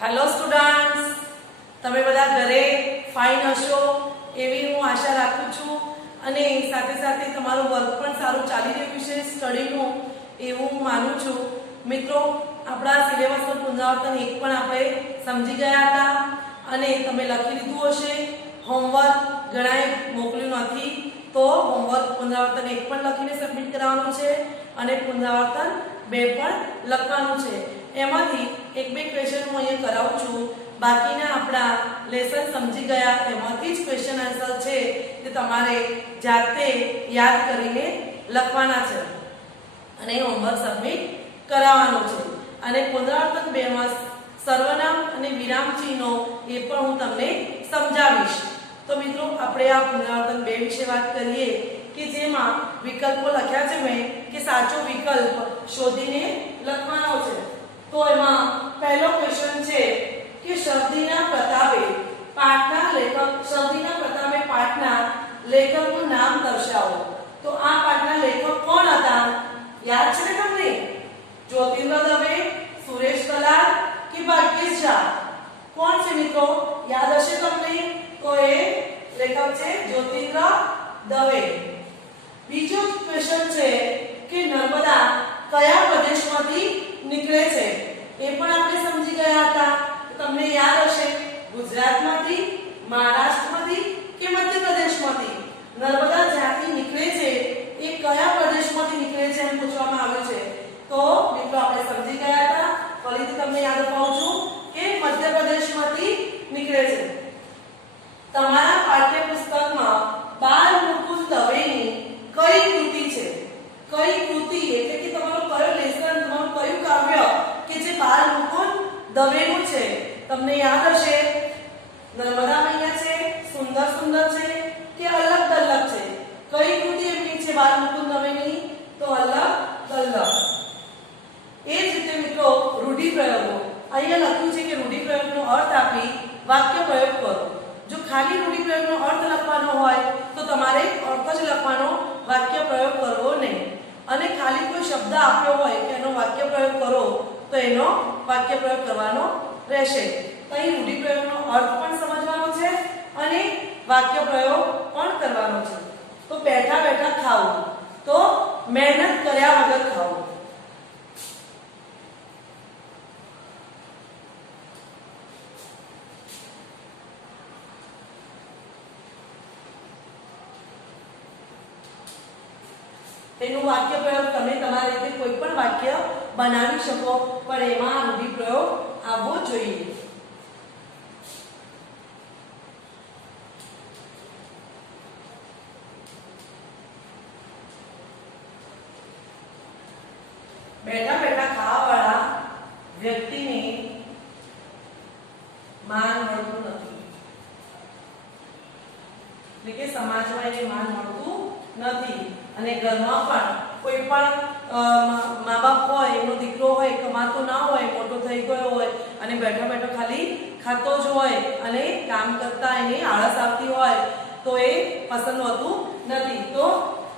Hello students, તમે બધા ઘરે ફાઇન હશો એવી હું આશા રાખું છું અને સાથે સાથે તમારું વર્ક પણ સારું ચાલી રહ્યું છે સ્ટડીનું એવું હું માનું છું. મિત્રો, આપણા સિલેબસનું પુનરાવર્તન એક પણ આપણે સમજી ગયા હતા અને તમે લખી લીધું હશે. હોમવર્ક ઘણાએ મોકલ્યું નથી તો હોમવર્ક પુનરાવર્તન એક પણ લખીને સબમિટ કરવાનું છે અને પુનરાવર્તન 2 પણ લખવાનું છે. એમાંથી એક બે ક્વેશ્ચન હું અહીંયા કરાવું છું. બાકીના આપણા લેસન સમજી ગયા એમાંથી જ ક્વેશ્ચન આન્સર છે તે તમારે જાતે યાદ કરીને લખવાના છે અને હોમવર્ક સબમિટ કરાવવાનું છે. અને પુનરાવર્તન 2 માં સર્વનામ અને વિરામ ચિહ્નો એ પણ હું તમને સમજાવીશ. તો મિત્રો, આપણે આ પુનરાવર્તન 2 વિશે વાત કરીએ કે જેમાં વિકલ્પો લખ્યા છે મેં કે સાચો વિકલ્પ શોધીને લખવાનો છે. તો એમાં પહેલો ક્વેશ્ચન છે કે શરદીના પ્રતાપે પાઠના લેખકનું નામ દર્શાવો. તો આ પાઠના લેખક કોણ હતા? યાદ છે ને તમને? જ્યોતિન્દ્ર દવે, સુરેશ કલાલ કે ભાગ્યેશ ઝા? કોણ છે મિત્રો? યાદ હશે તમને? તો એ લેખક છે જ્યોતિન્દ્ર દવે. બીજો ક્વેશ્ચન છે કે નર્મદા કયા પ્રદેશમાંથી નીકળે છે? એ પણ આપણે સમજી ગયા હતા. તમને યાદ હશે, ગુજરાતમાંથી, મહારાષ્ટ્રમાંથી કે મધ્યપ્રદેશમાંથી? નર્મદા જ્યાંથી નીકળે છે એ કયા પ્રદેશમાંથી નીકળે છે એમ પૂછવામાં આવ્યું છે. તો મિત્રો, આપણે સમજી ગયા હતા. ફરીથી તમને યાદ અપાવું છું કે મધ્યપ્રદેશમાંથી નીકળે છે. તમારા પાઠ્યપુસ્તકમાં બાલ મુકુંદ દવેની કઈ કૃતિ છે? કઈ કૃતિ એટલે કે તમારો કયો લેસન, તમારું કયું કાવ્ય કે જે બાલ મુકુંદ દવેનું છે? તમને યાદ હશે, નર્મદા મૈયા છે, સુંદર સુંદર છે કે અલગ દલ્લક છે? કઈ કૃતિ એમની છે બાલ મુકુંદ દવેની? તો અલગ દલ્લક. એ જ રીતે મિત્રો, રૂઢિપ્રયોગો. અહીંયા લખ્યું છે કે રૂઢિપ્રયોગનો અર્થ આપી વાક્ય પ્રયોગ કરો. જો ખાલી રૂઢિપ્રયોગનો અર્થ લખવાનો હોય તો તમારે અર્થ જ લખવાનો, વાક્ય પ્રયોગ કરવો નહીં. અને ખાલી કોઈ શબ્દ આપ્યો હોય કે એનો વાક્ય પ્રયોગ કરો તો એનો વાક્ય પ્રયોગ કરવાનો રહેશે. તો અહીં રૂઢિપ્રયોગનો અર્થ પણ સમજવાનો છે અને વાક્ય પ્રયોગ પણ કરવાનો છે. તો બેઠા બેઠા ખાવું, તો મહેનત કર્યા વગર ખાવું. તેનું વાક્ય પ્રયોગ તમે તમારી રીતે કોઈ પણ વાક્ય બનાવી શકો, પણ એમાં રૂઢિપ્રયોગ આવવો જોઈએ. બેઠા બેઠા ખાવાવાળા વ્યક્તિને માન મળતું નથી, એટલે કે સમાજમાં એને માન મળતું નથી. અને ઘરમાં પણ કોઈ પણ મા બાપ હોય, એનો દીકરો હોય, કમાતો ના હોય, મોટો થઈ ગયો હોય અને બેઠા બેઠો ખાલી ખાતો જ હોય અને કામ કરતા એને આળસ આવતી હોય તો એ પસંદ હોતું નથી. તો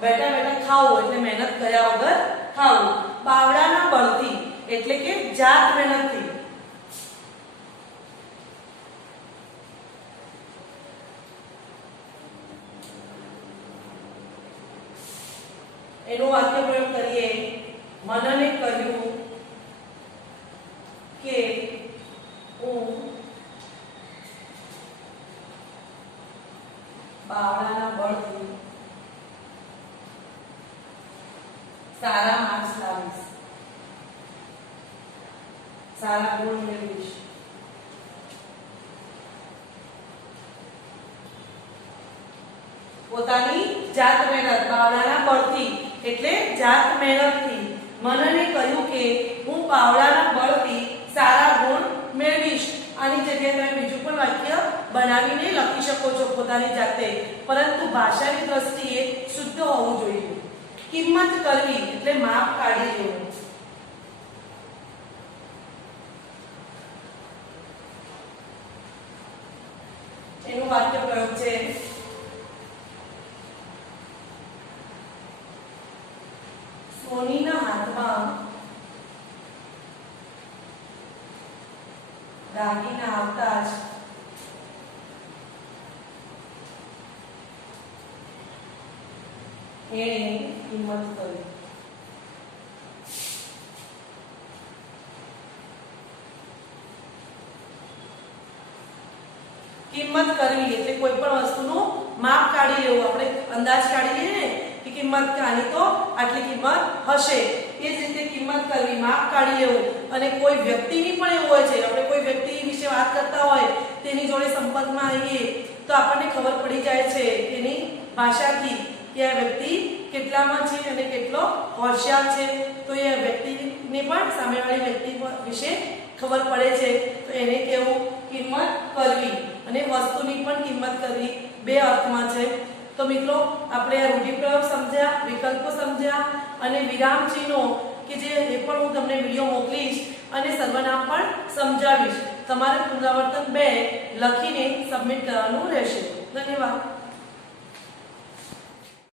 બેઠા બેઠા ખાવું એટલે મહેનત કર્યા વગર ખાવું. બાવળાના બળથી એટલે કે જાત મહેનતથી. એનો વાક્ય પ્રયોગ કરીએ. મનને કહ્યું કે હું બાવળાના બળથી સારા માર્ક્સ લાવીશ, સારા ગુણ મેળવીશ. પોતાની જાત મહેનત, બાવળાના બળથી એટલે જાત મહેનતથી. મનને કહ્યું કે હું બાવળાના બળથી સારા ગુણ મેળવીશ. આની જગ્યાએ તમે બીજું પણ વાક્ય બનાવીને લખી શકો છો પોતાની જાતે, પરંતુ ભાષાની દ્રષ્ટિએ શુદ્ધ હોવું જોઈએ. કિંમત કરવી એટલે માપ કાઢી લેવું. એનું વાક્ય પ્રયોગ છે સોનીના હાથમાં દાગીના આવતા જ એણે કિંમત કરી. કિંમત કરવી એટલે કોઈ પણ વસ્તુનું માપ કાઢી લેવું. આપણે અંદાજ કાઢી લઈએ ને કે કિંમત આની તો આટલી કિંમત હશે, એ જ રીતે કિંમત કરવી, માપ કાઢી લેવું. અને કોઈ વ્યક્તિની પણ એવું હોય છે, આપણે કોઈ વ્યક્તિ વિશે વાત કરતા હોય, તેની જોડે સંપર્કમાં આવીએ તો આપણને ખબર પડી જાય છે એની ભાષાથી કે આ વ્યક્તિ કેટલામાં છે અને કેટલો હોશિયાર છે. તો એ વ્યક્તિને પણ સામેવાળી વ્યક્તિ વિશે ખબર પડે છે. તો એને કેવું કિંમત કરવી. અને વસ્તુની પણ કિંમત કરવી બે અર્થમાં છે. તો મિત્રો આપણે આ રૂઢિપ્રયોગ સમજ્યા, વિકલ્પો સમજ્યા અને વિરામ ચિહ્નો કે જે એ પણ હું તમને વિડીયો મોકલીશ અને સર્વનામ પણ સમજાવીશ. તમારે પુનરાવર્તન 2 લખીને સબમિટ કરવાનું રહેશે. ધન્યવાદ.